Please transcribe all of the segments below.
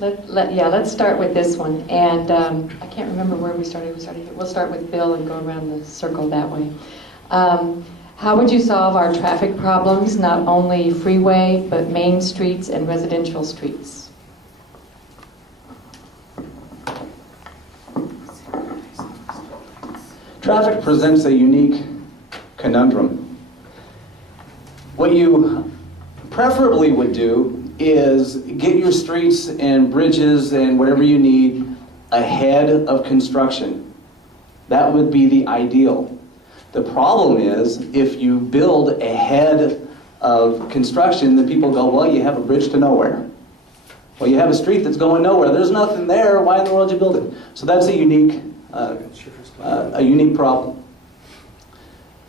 Let's start with this one. And I can't remember where we started. We'll start with Bill and go around the circle that way. How would you solve our traffic problems, not only freeway, but main streets and residential streets? Traffic presents a unique conundrum. What you preferably would do is get your streets and bridges and whatever you need ahead of construction. That would be the ideal. The problem is, if you build ahead of construction, then people go, well, you have a bridge to nowhere. Well, you have a street that's going nowhere. There's nothing there. Why in the world did you build it? So that's a unique problem.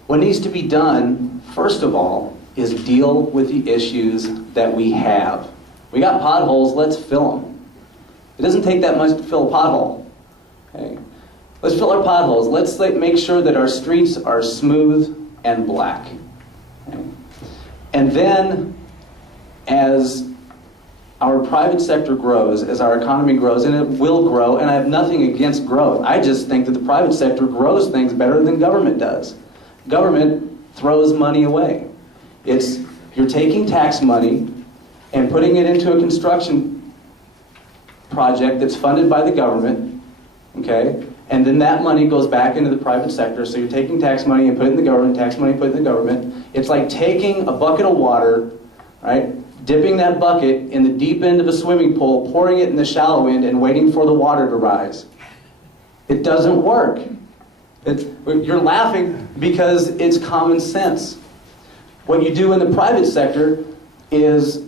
What needs to be done, first of all, is deal with the issues that we have. We got potholes, let's fill them. It doesn't take that much to fill a pothole. Okay? Let's fill our potholes. Let's make sure that our streets are smooth and black. Okay? And then, as our private sector grows, as our economy grows, and it will grow, and I have nothing against growth. I just think that the private sector grows things better than government does. Government throws money away. You're taking tax money and putting it into a construction project that's funded by the government, okay? And then that money goes back into the private sector. So you're taking tax money and put it in the government, tax money put it in the government. It's like taking a bucket of water, right? Dipping that bucket in the deep end of a swimming pool, pouring it in the shallow end, and waiting for the water to rise. It doesn't work. You're laughing because it's common sense. What you do in the private sector is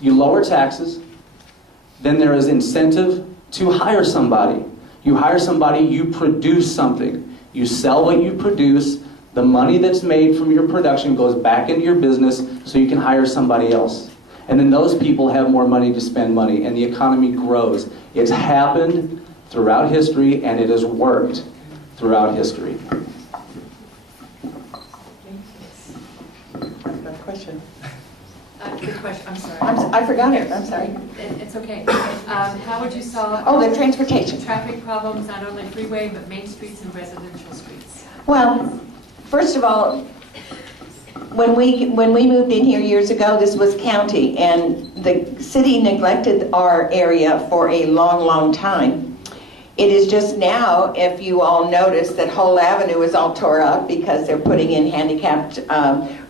you lower taxes, then there is incentive to hire somebody. You hire somebody, you produce something. You sell what you produce, the money that's made from your production goes back into your business so you can hire somebody else. And then those people have more money to spend money, and the economy grows. It's happened throughout history, and it has worked throughout history. Question. Good question. I'm sorry. I forgot it. I'm sorry. It's okay. How would you solve the transportation. traffic problems, not only freeway, but main streets and residential streets? Well, first of all, when we moved in here years ago, this was county, and the city neglected our area for a long, long time. It is just now, if you all notice, that Whole Avenue is all tore up because they're putting in handicapped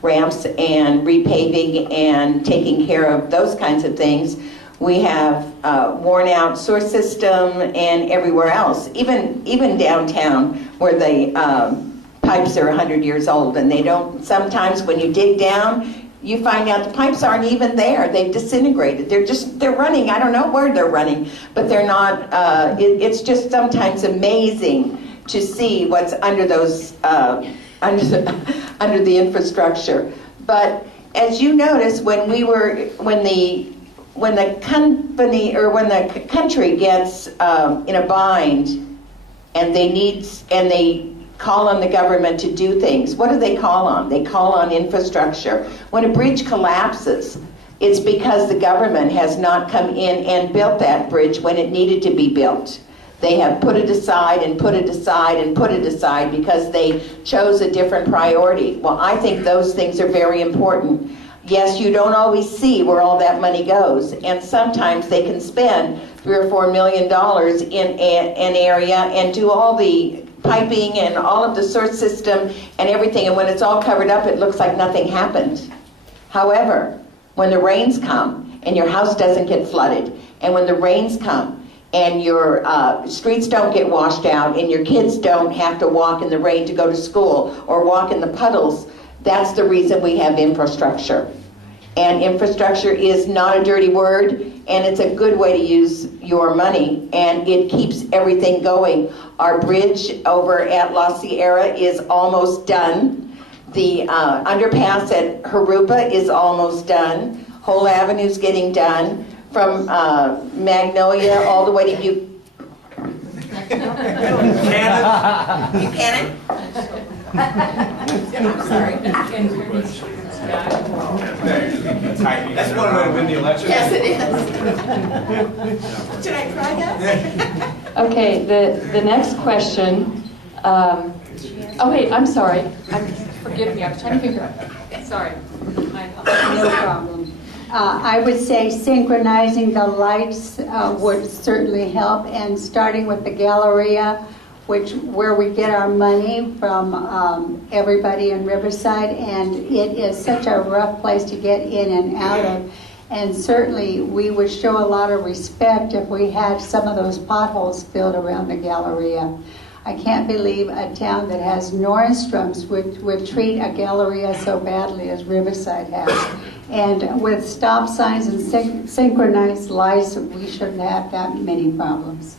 ramps and repaving and taking care of those kinds of things. We have worn out sewer system and everywhere else, even downtown where the pipes are 100 years old, and they don't, sometimes when you dig down, you find out the pipes aren't even there. They've disintegrated. They're running. I don't know where they're running, but they're not. It's just sometimes amazing to see what's under those under the infrastructure. But as you notice, when the company or when the country gets in a bind and they call on the government to do things. What do they call on? They call on infrastructure. When a bridge collapses, it's because the government has not come in and built that bridge when it needed to be built. They have put it aside and put it aside and put it aside because they chose a different priority. Well, I think those things are very important. Yes, you don't always see where all that money goes, and sometimes they can spend $3 or $4 million in an area and do all the piping and all of the source system and everything, and when it's all covered up, it looks like nothing happened. However, when the rains come and your house doesn't get flooded, and when the rains come and your streets don't get washed out and your kids don't have to walk in the rain to go to school or walk in the puddles, that's the reason we have infrastructure. And infrastructure is not a dirty word, and it's a good way to use your money, and it keeps everything going. Our bridge over at La Sierra is almost done. The underpass at Harupa is almost done. Whole Avenue's getting done. From Magnolia all the way to Buchanan? I'm sorry. Typing. That's one way to win the election. Yes, it is. Should I try that? Okay, the next question, oh wait, I'm sorry. Forgive me, I was trying to figure out. Sorry. My apologies. No problem. I would say synchronizing the lights would certainly help, and starting with the Galleria, where we get our money from everybody in Riverside, and it is such a rough place to get in and out of. And certainly we would show a lot of respect if we had some of those potholes filled around the Galleria. I can't believe a town that has Nordstroms would treat a Galleria so badly as Riverside has. And with stop signs and synchronized lights, we shouldn't have that many problems.